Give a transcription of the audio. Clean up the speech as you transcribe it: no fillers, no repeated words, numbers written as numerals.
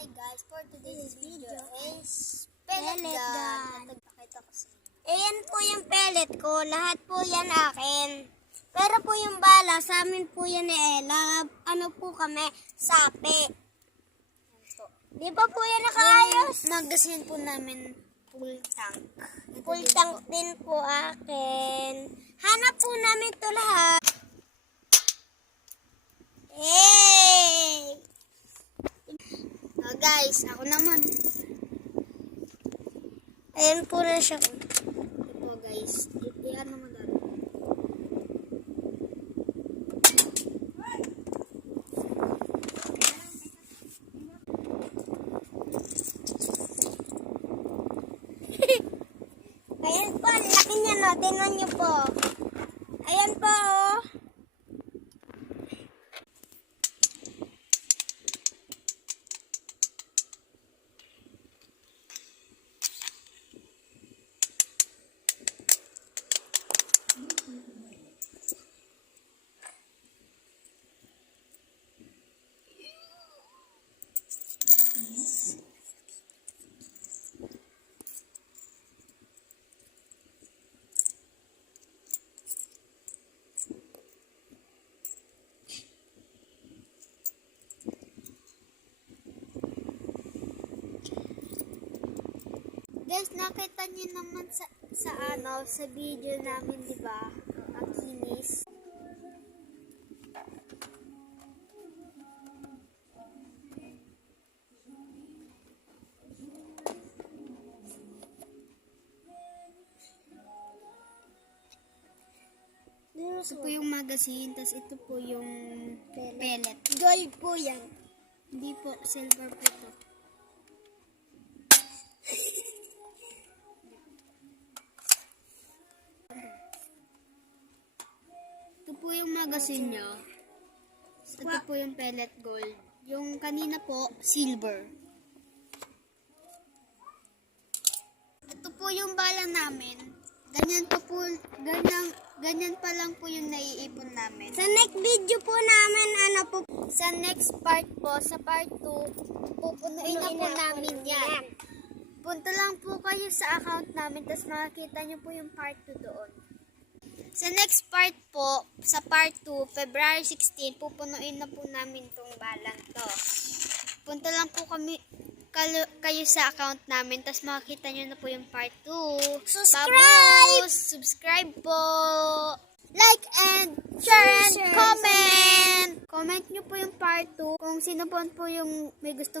Hi guys, for today's video is pellet gun. Nagpakita ko sa inyo. Ayan po yung pellet ko. Lahat po yan akin. Pero po yung bala, sa amin po yan ni Ella. Ano po kami? Sapi. Di ba po yan nakaayos? Magazine po namin full tank. Full tank din po akin. Hanap po namin ito lahat. Hey! Guys, ako naman. Ayan po na siya. Ito guys, iyan naman dati. Ayan po, ang laki niya no. Tingnan niyo po. Ayan po oh. Guys, nakita niyo naman sa video namin, di ba? Ang kinis. Ito po yung magazine, tas ito po yung pellet. Gold po yan. Hindi po, silver po ito. Ito po yung magazine niya. Ito po yung pellet gold. Yung kanina po, silver. Ito po yung bala namin. Ganyan pa lang po yung naiipon namin. Sa next video po namin, Sa next part po, sa part 2, pupunuin na po namin yan. Punta lang po kayo sa account namin, tapos makikita nyo po yung part 2 doon. Sa next part po, sa part 2, February 16, pupunuin na po namin tong balang to. Punta lang po kayo sa account namin, tapos makikita nyo na po yung part 2. Subscribe! Babos! Subscribe po! like and Share and comment! Comment nyo po yung part 2 kung sino po yung may gusto